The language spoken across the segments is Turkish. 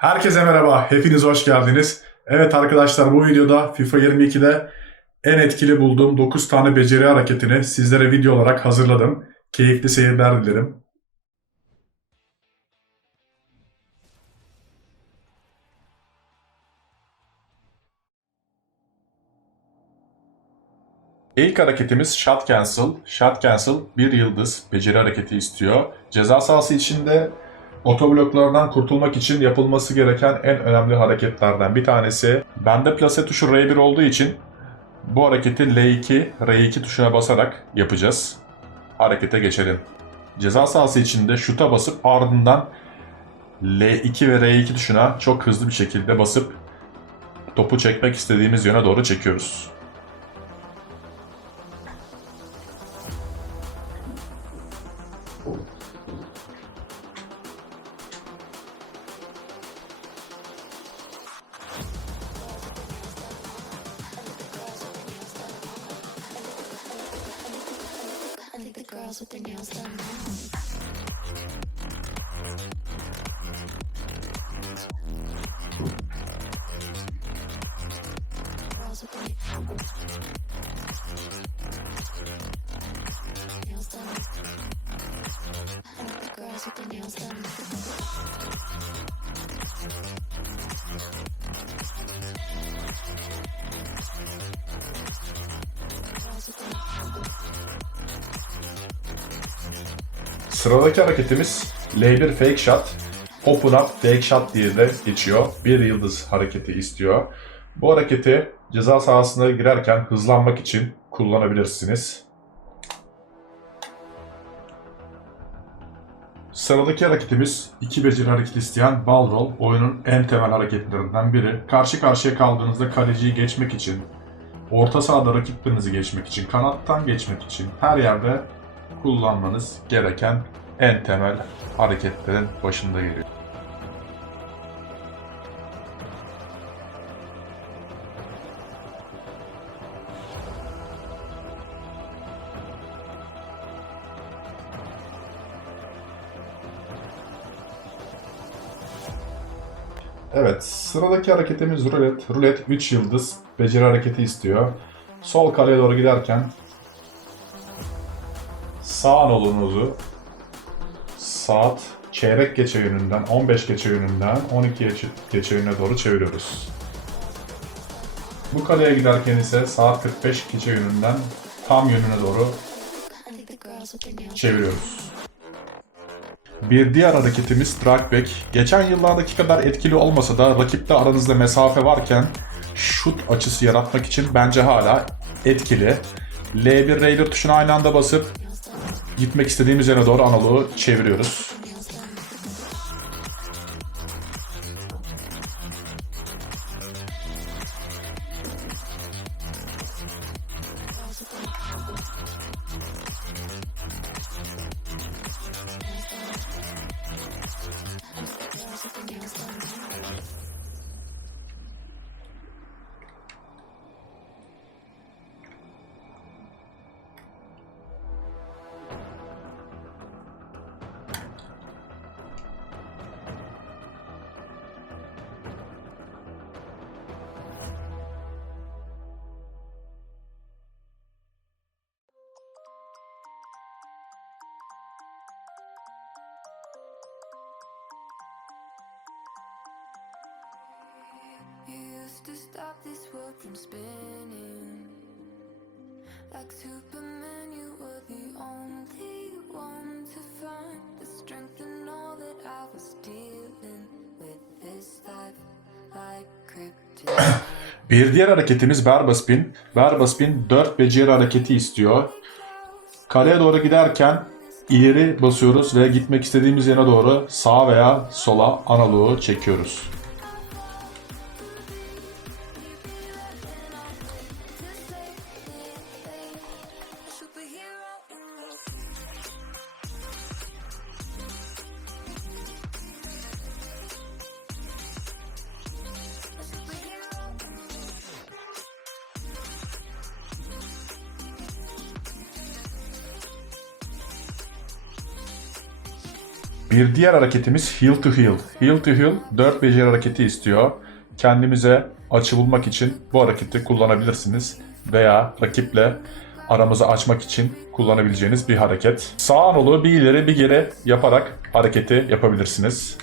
Herkese merhaba, hepiniz hoş geldiniz. Evet arkadaşlar bu videoda FIFA 22'de en etkili bulduğum 9 tane beceri hareketini sizlere video olarak hazırladım. Keyifli seyirler dilerim. İlk hareketimiz shot cancel. Shot cancel bir yıldız beceri hareketi istiyor. Ceza sahası içinde otobloklardan kurtulmak için yapılması gereken en önemli hareketlerden bir tanesi. Bende plase tuşu R1 olduğu için bu hareketi L2, R2 tuşuna basarak yapacağız. Harekete geçelim. Ceza sahası içinde şuta basıp ardından L2 ve R2 tuşuna çok hızlı bir şekilde basıp topu çekmek istediğimiz yöne doğru çekiyoruz. Girls with their nails done. Girls with their Sıradaki hareketimiz L1 fake shot. Open up fake shot diye de geçiyor. Bir yıldız hareketi istiyor. Bu hareketi ceza sahasına girerken hızlanmak için kullanabilirsiniz. Sıradaki hareketimiz iki beceri hareketi isteyen ball roll. Oyunun en temel hareketlerinden biri. Karşı karşıya kaldığınızda kaleciyi geçmek için, orta sahada rakiplerinizi geçmek için, kanattan geçmek için her yerde kullanmanız gereken en temel hareketlerin başında geliyor. Evet, sıradaki hareketimiz rulet. Rulet 3 yıldız beceri hareketi istiyor. Sol kaleye doğru giderken sağ nolunuzu saat çeyrek geçe yönünden 15 geçe yönünden 12 geçe- yönüne doğru çeviriyoruz. Bu kaleye giderken ise saat 45 geçe yönünden tam yönüne doğru çeviriyoruz. Bir diğer hareketimiz drag back. Geçen yıllardaki kadar etkili olmasa da rakipte aranızda mesafe varken şut açısı yaratmak için bence hala etkili. L1 R1 tuşuna aynı anda basıp. Gitmek istediğimiz yere doğru analoğu çeviriyoruz. Nails done. Used to stop this world from spinning. Like Superman, you were the only one to find the strength in all that I was dealing with this life. Bir diğer hareketimiz Berba Spin. Berba Spin 4 beceri hareketi istiyor. Kaleye doğru giderken ileri basıyoruz ve gitmek istediğimiz yere doğru sağa veya sola analoğu çekiyoruz. Bir diğer hareketimiz heel to heel. Heel to heel 4 beceri hareketi istiyor. Kendimize açı bulmak için bu hareketi kullanabilirsiniz. Veya rakiple aramızı açmak için kullanabileceğiniz bir hareket. Sağ anolu bir ileri bir geri yaparak hareketi yapabilirsiniz.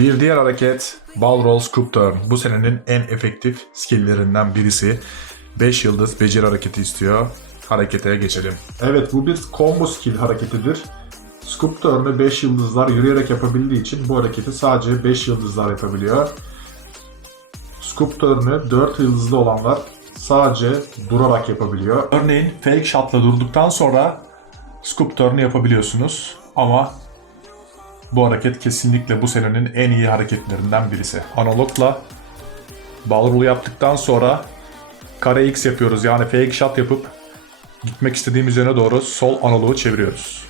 Bir diğer hareket Ball Roll Scoop Turn. Bu senenin en efektif skill'lerinden birisi. 5 yıldız beceri hareketi istiyor. Harekete geçelim. Evet bu bir combo skill hareketidir. Scoop Turn'ı 5 yıldızlar yürüyerek yapabildiği için bu hareketi sadece 5 yıldızlar yapabiliyor. Scoop Turn'ı 4 yıldızlı olanlar sadece durarak yapabiliyor. Örneğin fake shot'la durduktan sonra Scoop Turn'ı yapabiliyorsunuz. Ama bu hareket kesinlikle bu senenin en iyi hareketlerinden birisi. Analogla ball yaptıktan sonra kare X yapıyoruz. Yani fake shot yapıp gitmek istediğimiz yöne doğru sol analogu çeviriyoruz.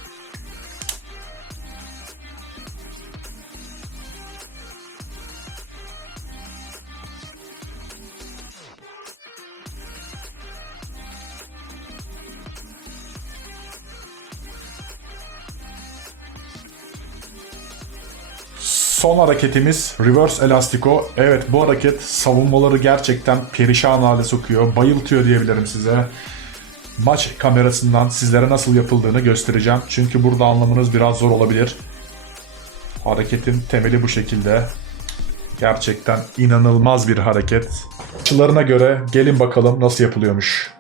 Son hareketimiz Reverse Elastico. Evet bu hareket savunmaları gerçekten perişan hale sokuyor. Bayıltıyor diyebilirim size. Maç kamerasından sizlere nasıl yapıldığını göstereceğim. Çünkü burada anlamanız biraz zor olabilir. Hareketin temeli bu şekilde. Gerçekten inanılmaz bir hareket. Açılarına göre gelin bakalım nasıl yapılıyormuş.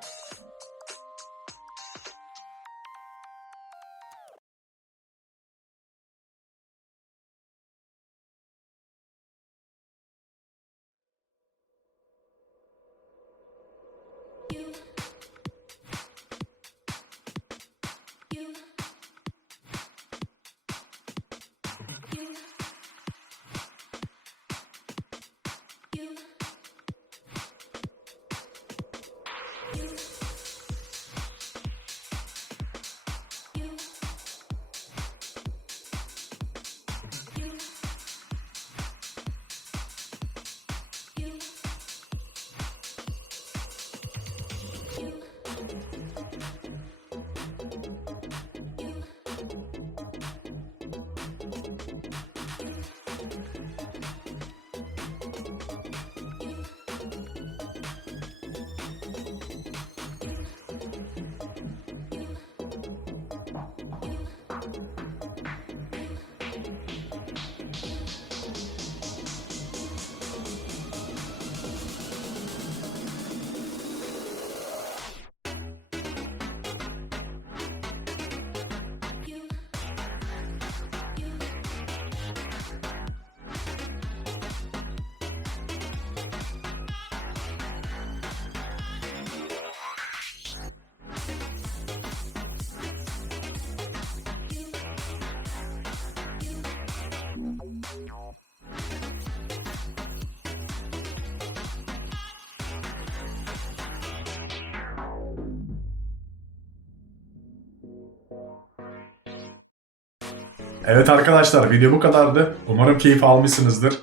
Evet arkadaşlar video bu kadardı. Umarım keyif almışsınızdır.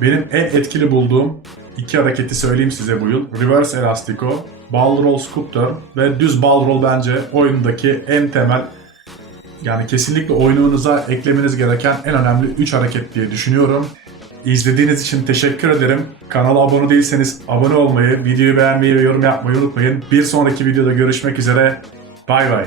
Benim en etkili bulduğum iki hareketi söyleyeyim size bu yıl. Reverse Elastico, Ball Roll Scoop Turn ve düz Ball Roll bence oyundaki en temel yani kesinlikle oyununuza eklemeniz gereken en önemli 3 hareket diye düşünüyorum. İzlediğiniz için teşekkür ederim. Kanala abone değilseniz abone olmayı, videoyu beğenmeyi ve yorum yapmayı unutmayın. Bir sonraki videoda görüşmek üzere. Bay bay.